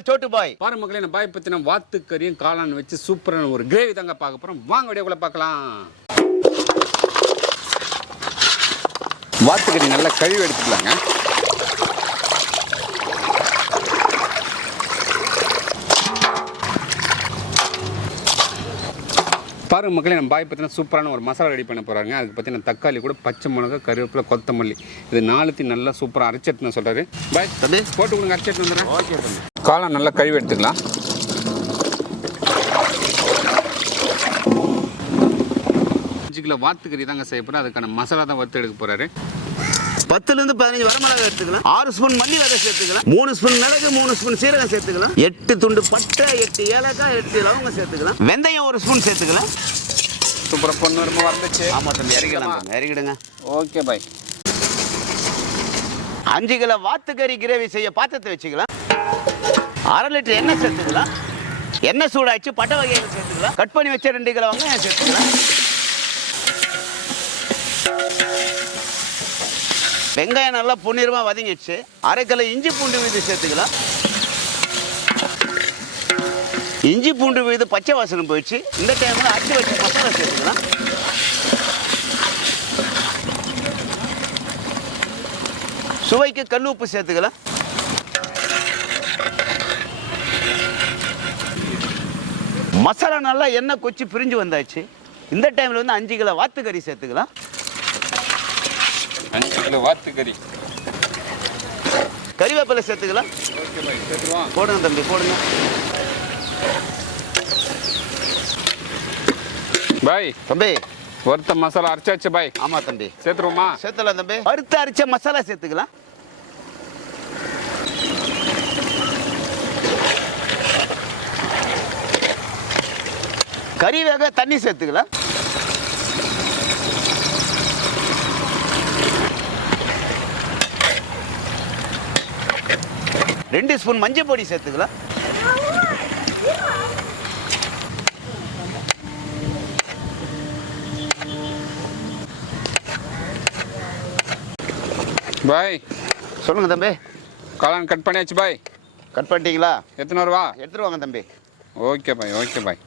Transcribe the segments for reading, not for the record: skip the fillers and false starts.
உங்கள் சோட்டு பாய். பாருங்க மக்களே, நான் பாய் பற்றின வாத்துக்கறியும் காளான் வச்சு சூப்பரான ஒரு கிரேவி தாங்க பார்க்க போகிறோம். வாங்க வீடியோக்குள்ள பார்க்கலாம். வாத்துக்கறி நல்லா கழுவி எடுத்துக்கலாங்க. பாருங்க மக்களே, நம்ம பாய் பார்த்தீங்கன்னா சூப்பரான ஒரு மசாலா ரெடி பண்ண போகிறாங்க. அதுக்கு பார்த்தீங்கன்னா தக்காளி கூட பச்சை மிளகா, கருவேப்பிலை, கொத்தமல்லி இது நாலுத்தையும் நல்லா சூப்பராக அரைச்சிட்டுன்னு சொல்கிறாரு. பாய் தம்பி போட்டு கொடுங்க, அரைச்சிட்டு வந்துடுறேன். ஓகே தம்பி. காளான் நல்லா கழுவி எடுத்துக்கலாம். 5 கிலோ வாத்துக்கறி தாங்க செய்ய போகிறேன். அதுக்கான மசாலா தான் வறுத்து எடுக்க போகிறாரு. 10 to 15 வரமிளகாய் எடுத்துக்கலாம். 6 ஸ்பூன் மல்லி விதை சேர்த்துக்கலாம். 3 ஸ்பூன் மிளகு, 3 ஸ்பூன் சீரகம் சேர்த்துக்கலாம். 8 துண்டு பட்டை, 8 ஏலக்காய், 8 லவங்கம் சேர்த்துக்கலாம். வெந்தயம் 1 ஸ்பூன் சேர்த்துக்கலாம். சூப்பராக பொண்ணு ரொம்ப வந்துச்சு. ஆமாம் தம்பி, இறக்கிடலாம். இறக்கிடுங்க. Okay bye. 5 கிலோ வாத்துக்கறி கிரேவி செய்ய பாத்திரத்தை வச்சுக்கலாம். 1/2 லிட்டர் எண்ணெய் சேர்த்துக்கலாம். எண்ணெய் சூடாச்சு பட்டை வகைகள் சேர்த்துக்கலாம். கட் பண்ணி வச்ச 2 கிலோ வெங்காயம் சேர்த்துக்கலாம். வெங்காயம் நல்லா பொன்னிறமாக வதங்கிடுச்சு. 1/2 கிலோ இஞ்சி பூண்டு விழுது சேர்த்துக்கலாம். இஞ்சி பூண்டு விழுது பச்சை வாசனை போயிடுச்சு. இந்த டைமில் அரைச்சி வச்ச மசாலா சேர்த்துக்கலாம். சுவைக்கு கல் உப்பு சேர்த்துக்கலாம். மசாலா நல்லா எண்ணெய் கொச்சி பிரிஞ்சு வந்தாச்சு. இந்த டைமில் வந்து 5 கிலோ வாத்துக்கறி சேர்த்துக்கலாம். 5 கிலோ வாத்துக்கறி, கறிவேப்பிலை சேர்த்துக்கலாம். ஓகே பாய், சேர்த்துருவோம். போடுங்க தம்பி, போடுங்க பாய். தம்பி வறுத்த மசாலா அரைச்சாச்சு பாய். ஆமாம் தம்பி, சேர்த்துருவோமா? சேர்த்துலாம் தம்பி. வறுத்து அரைச்ச மசாலா சேர்த்துக்கலாம். கறி வேக தண்ணி சேர்த்துக்கலாம். ரெண்டு ஸ்பூன் மஞ்சள் பொடி சேர்த்துக்கலாம். பாய் சொல்லுங்க தம்பி. காளான் கட் பண்ணியாச்சு பாய். கட் பண்ணிட்டீங்களா? எத்தனை ரூபா? எடுத்துட்டு வாங்க தம்பி. Okay bye, okay bye.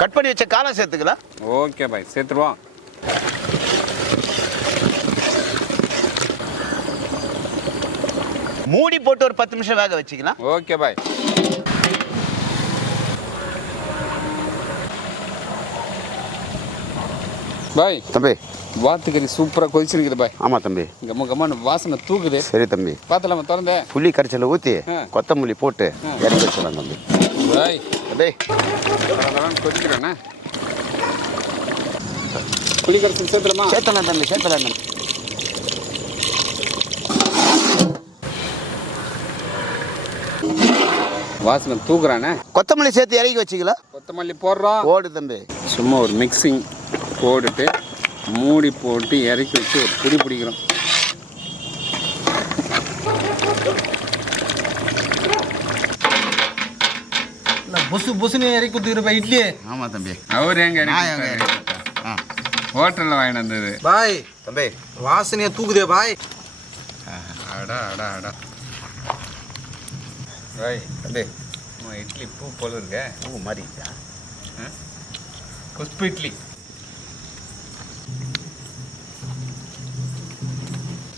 Cut பண்ணி வச்ச காளான் சேர்த்துக்கலாம். ஓகே பாய், சேர்த்துருவோம். மூடி போட்டு ஒரு 10 நிமிஷம் வேக வச்சுக்கலாம். Okay bye. பாய் தம்பி, வாத்துக்கறி சூப்பராக கொதிச்சிருக்குது பாய். ஆமாம் தம்பி. கம்ம கம்மான வாசனை தூக்குது. சரி தம்பி, பார்த்தலாமா? திறந்த புளி கரைச்சலை ஊற்றி கொத்தமல்லி போட்டு இறக்கி வச்சிடலாம் தம்பி. பாய் தம்பி கொதிக்கிறேண்ணே. புளி கரைச்சல் சேர்த்துலாமா? சேர்த்தலாம் தம்பி, சேர்த்தலாம் தம்பி. வாசனை தூக்குறானே. கொத்தமல்லி சேர்த்து இறக்கி வச்சுக்கலாம். கொத்தமல்லி போடுறோம். ஓடு தம்பி. சும்மா ஒரு மிக்சிங் போட்டுட்டு மூடி போட்டு இறக்கி வச்சு ஒரு பிடி பிடிக்கிறோம். புசு புசுன்னு இறக்கி கொடுத்துருப்பா இட்லி. ஆமாம் தம்பி. அவர் எங்க ஹோட்டலில் வாங்கிட்டு வந்தது பாய். தம்பி வாசனையா தூக்குதே பாய். அடா அடா அடா பாய். தம்பி இட்லி பூ போல இருக்க. பூ மாதிரி குஸ்பு இட்லி.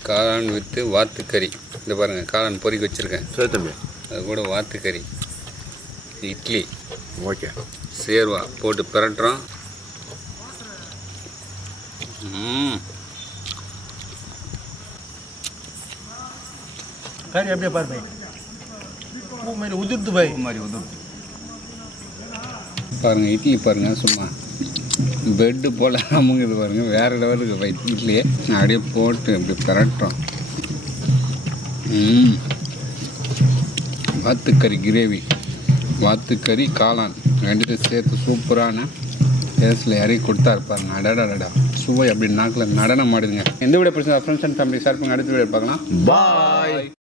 காளான் வித்து வாத்துக்கறி. இந்த பாருங்கள், காளான் பொறிக்க வச்சுருக்கேன். சரி தம்பி. அது கூட வாத்துக்கறி, இட்லி, ஓகே, சேர்வா போட்டு பிரட்டுறோம். கறி அப்படியே பாரு பாய். பூ மாதிரி உதிர்த்து பாய். மாதிரி உதவும் பாருங்கள், இட்லி பாருங்கள், சும்மா பெட்டு போல் அமுங்குது பாருங்கள். வேறு லெவலுக்கு பாய் இட்லி. அப்படியே போட்டு அப்படி பிரட்டுறோம். வாத்துக்கறி கிரேவி, வாத்துக்கறி காளான் ரெண்டுத்தையும் சேர்த்து சூப்பரான டேஸ்ட்டில் இறக்கி கொடுத்தா இருப்பாருங்க. அடடா சுவை அப்படி நாக்கில் நடனம் ஆடுதுங்க. எந்த வீடியோ பிடிச்சா ஃப்ரெண்ட்ஸ் அண்ட் ஃபேமிலி ஷேர் பண்ணுங்க. அடுத்த வீடியோ பார்க்கலாம். பாய்.